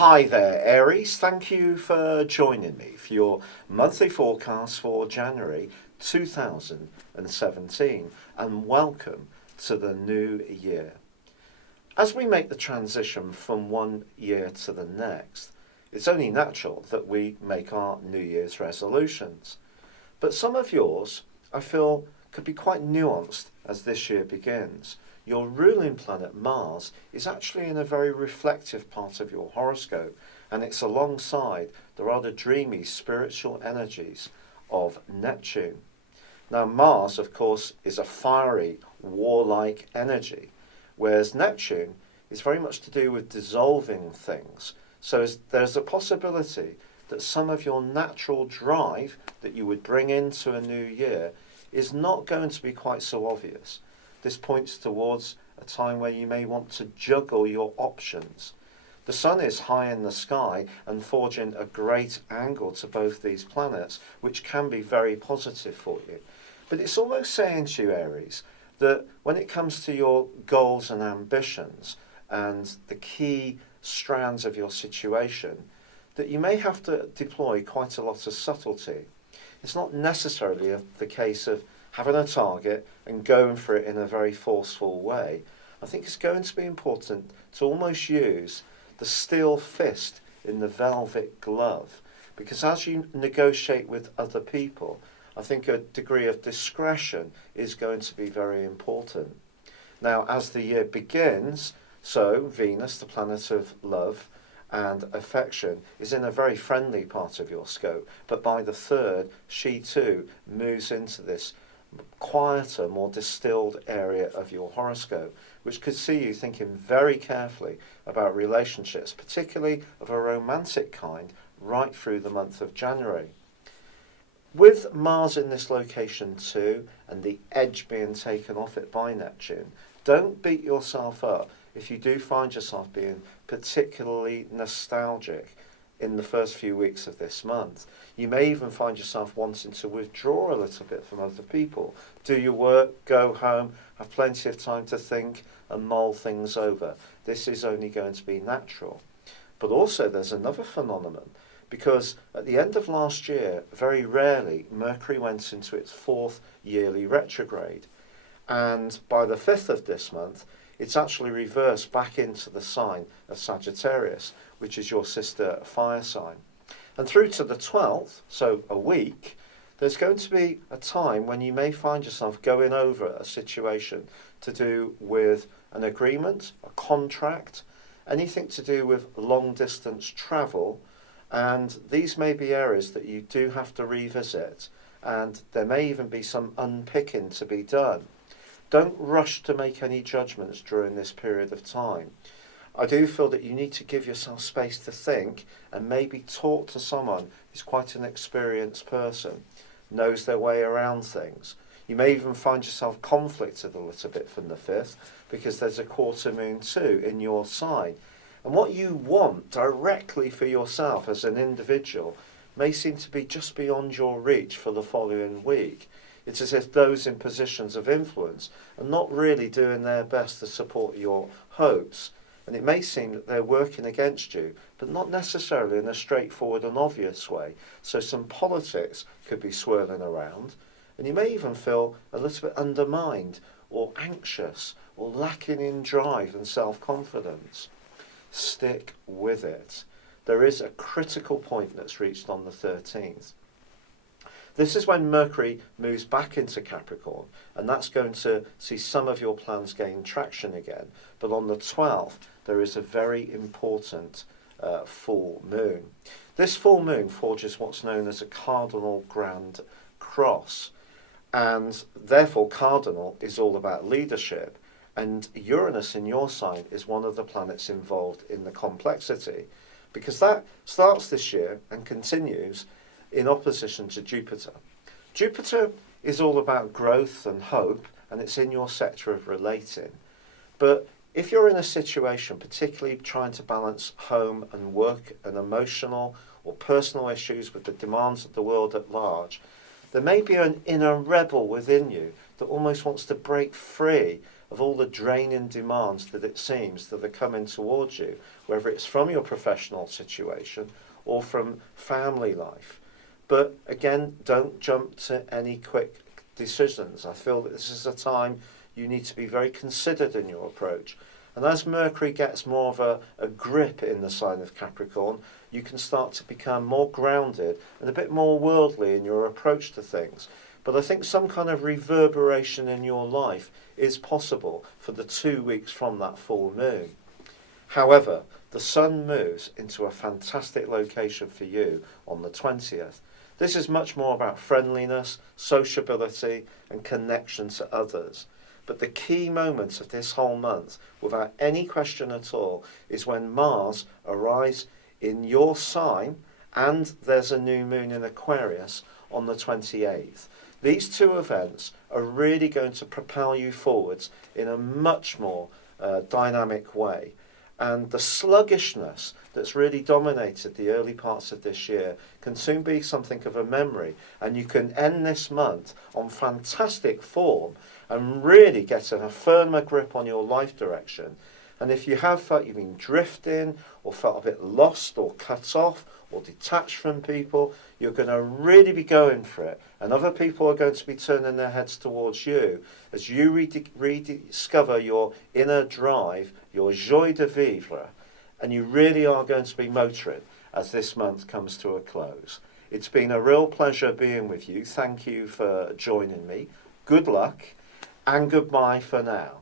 Hi there, Aries. Thank you for joining me for your monthly forecast for January 2017 and welcome to the new year. As we make the transition from one year to the next, it's only natural that we make our New Year's resolutions. But some of yours, I feel, could be quite nuanced as this year begins. Your ruling planet Mars is actually in a very reflective part of your horoscope, and it's alongside the rather dreamy spiritual energies of Neptune. Now Mars, of course, is a fiery, warlike energy, whereas Neptune is very much to do with dissolving things. So there's a possibility that some of your natural drive that you would bring into a new year is not going to be quite so obvious. This points towards a time where you may want to juggle your options. The sun is high in the sky and forging a great angle to both these planets, which can be very positive for you. But it's almost saying to you, Aries, that when it comes to your goals and ambitions and the key strands of your situation, that you may have to deploy quite a lot of subtlety. It's not necessarily the case of having a target and going for it in a very forceful way. I think it's going to be important to almost use the steel fist in the velvet glove, because as you negotiate with other people, I think a degree of discretion is going to be very important. Now, as the year begins, so Venus, the planet of love and affection, is in a very friendly part of your scope, but by the 3rd, she too moves into this quieter, more distilled area of your horoscope, which could see you thinking very carefully about relationships, particularly of a romantic kind, right through the month of January. With Mars in this location too, and the edge being taken off it by Neptune, don't beat yourself up if you do find yourself being particularly nostalgic in the first few weeks of this month. You may even find yourself wanting to withdraw a little bit from other people. Do your work, go home, have plenty of time to think and mull things over. This is only going to be natural. But also there's another phenomenon, because at the end of last year, very rarely, Mercury went into its 4th yearly retrograde. And by the 5th of this month, it's actually reversed back into the sign of Sagittarius, which is your sister fire sign. And through to the 12th, so a week, there's going to be a time when you may find yourself going over a situation to do with an agreement, a contract, anything to do with long distance travel, and these may be areas that you do have to revisit, and there may even be some unpicking to be done. Don't rush to make any judgments during this period of time. I do feel that you need to give yourself space to think and maybe talk to someone who's quite an experienced person, knows their way around things. You may even find yourself conflicted a little bit from the 5th because there's a quarter moon too in your sign. And what you want directly for yourself as an individual may seem to be just beyond your reach for the following week. It's as if those in positions of influence are not really doing their best to support your hopes. And it may seem that they're working against you, but not necessarily in a straightforward and obvious way. So some politics could be swirling around, and you may even feel a little bit undermined or anxious or lacking in drive and self-confidence. Stick with it. There is a critical point that's reached on the 13th. This is when Mercury moves back into Capricorn, and that's going to see some of your plans gain traction again. But on the 12th, there is a very important full moon. This full moon forges what's known as a cardinal grand cross, and therefore cardinal is all about leadership, and Uranus in your sign is one of the planets involved in the complexity, because that starts this year and continues in opposition to Jupiter. Jupiter is all about growth and hope, and it's in your sector of relating. But if you're in a situation, particularly trying to balance home and work and emotional or personal issues with the demands of the world at large, there may be an inner rebel within you that almost wants to break free of all the draining demands that it seems that are coming towards you, whether it's from your professional situation or from family life. But again, don't jump to any quick decisions. I feel that this is a time you need to be very considered in your approach. And as Mercury gets more of a grip in the sign of Capricorn, you can start to become more grounded and a bit more worldly in your approach to things. But I think some kind of reverberation in your life is possible for the 2 weeks from that full moon. However, the sun moves into a fantastic location for you on the 20th. This is much more about friendliness, sociability, and connection to others. But the key moment of this whole month, without any question at all, is when Mars arrives in your sign and there's a new moon in Aquarius on the 28th. These two events are really going to propel you forwards in a much more dynamic way. And the sluggishness that's really dominated the early parts of this year can soon be something of a memory. And you can end this month on fantastic form and really get a firmer grip on your life direction. And if you have felt you've been drifting or felt a bit lost or cut off or detached from people, you're going to really be going for it. And other people are going to be turning their heads towards you as you rediscover your inner drive, your joie de vivre, and you really are going to be motoring as this month comes to a close. It's been a real pleasure being with you. Thank you for joining me. Good luck and goodbye for now.